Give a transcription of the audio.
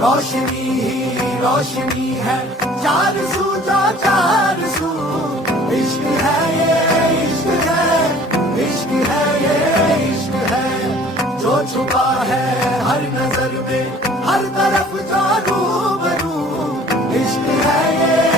रोशनी ही रोशनी है, चार सू तो चार सू। इश्क है ये इश्क है, इश्क है ये इश्क है, जो छुपा है हर नजर में, हर तरफ चारू बरू। इश्क है ये